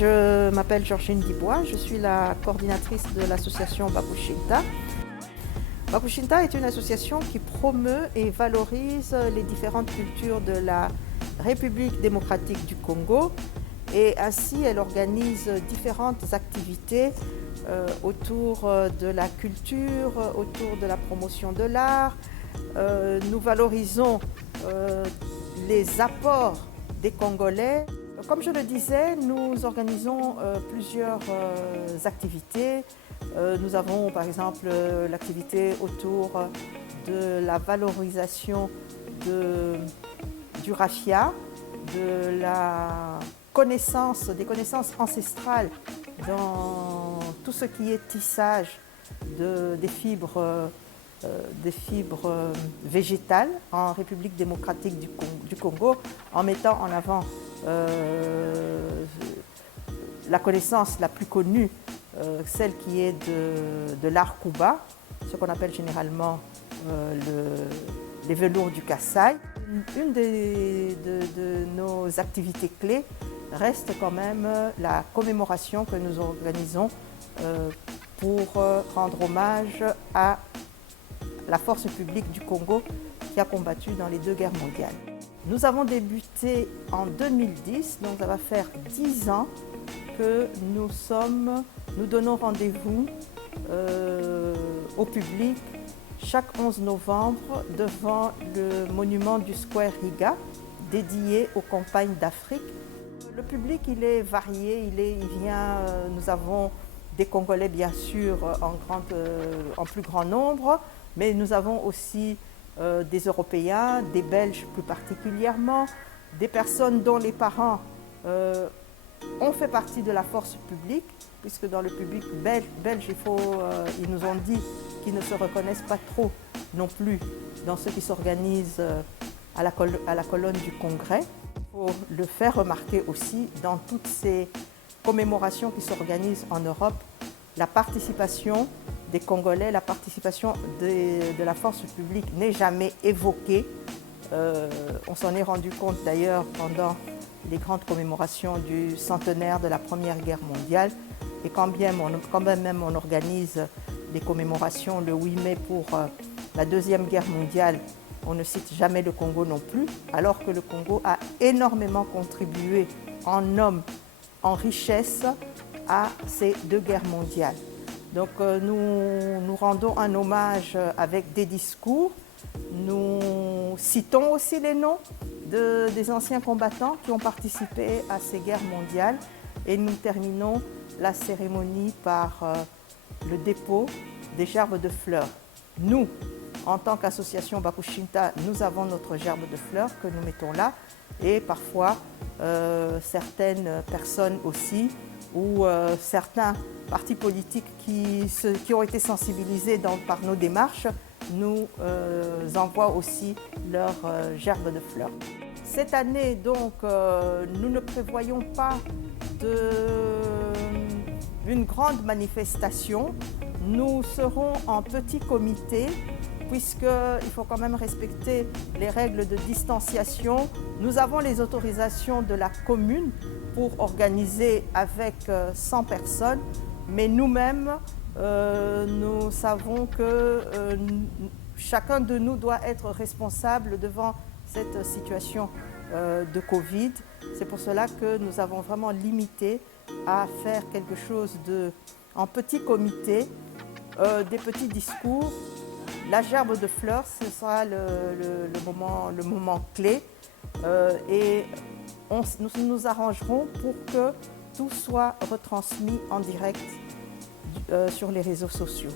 Je m'appelle Georgine Dibois, je suis la coordinatrice de l'association Bakushinta. Bakushinta est une association qui promeut et valorise les différentes cultures de la République démocratique du Congo et ainsi elle organise différentes activités autour de la culture, autour de la promotion de l'art. Nous valorisons les apports des Congolais. Comme je le disais, nous organisons plusieurs activités. Nous avons par exemple l'activité autour de la valorisation du raffia, de la connaissance, des connaissances ancestrales dans tout ce qui est tissage des fibres végétales en République démocratique du Congo, en mettant en avant la connaissance la plus connue, celle qui est de l'art Kuba, ce qu'on appelle généralement les velours du Kassai. Une de nos activités clés reste quand même la commémoration que nous organisons pour rendre hommage à la force publique du Congo qui a combattu dans les 2 guerres mondiales. Nous avons débuté en 2010, donc ça va faire 10 ans que nous donnons rendez-vous au public chaque 11 novembre devant le monument du Square Riga, dédié aux campagnes d'Afrique. Le public, il est varié, nous avons des Congolais bien sûr en plus grand nombre, mais nous avons aussi des Européens, des Belges plus particulièrement, des personnes dont les parents ont fait partie de la force publique, puisque dans le public belge, ils nous ont dit qu'ils ne se reconnaissent pas trop non plus dans ce qui s'organise à la colonne du Congrès. Il faut le faire remarquer aussi dans toutes ces commémorations qui s'organisent en Europe, la participation des Congolais, la participation de la force publique n'est jamais évoquée. On s'en est rendu compte d'ailleurs pendant les grandes commémorations du centenaire de la Première Guerre mondiale. Et quand bien même on organise des commémorations le 8 mai pour la Deuxième Guerre mondiale, on ne cite jamais le Congo non plus, alors que le Congo a énormément contribué en hommes, en richesse à ces 2 guerres mondiales. Donc nous rendons un hommage avec des discours. Nous citons aussi les noms des anciens combattants qui ont participé à ces guerres mondiales. Et nous terminons la cérémonie par le dépôt des gerbes de fleurs. Nous, en tant qu'association Bakushinta, nous avons notre gerbe de fleurs que nous mettons là. Et parfois, certaines personnes aussi, ou certains partis politiques qui ont été sensibilisés par nos démarches nous envoient aussi leurs gerbes de fleurs. Cette année, donc, nous ne prévoyons pas une grande manifestation. Nous serons en petit comité, puisqu'il faut quand même respecter les règles de distanciation. Nous avons les autorisations de la commune pour organiser avec 100 personnes, mais nous-mêmes, nous savons que chacun de nous doit être responsable devant cette situation de Covid. C'est pour cela que nous avons vraiment limité à faire quelque chose en petit comité, des petits discours. La gerbe de fleurs, ce sera le moment clé et nous nous arrangerons pour que tout soit retransmis en direct sur les réseaux sociaux.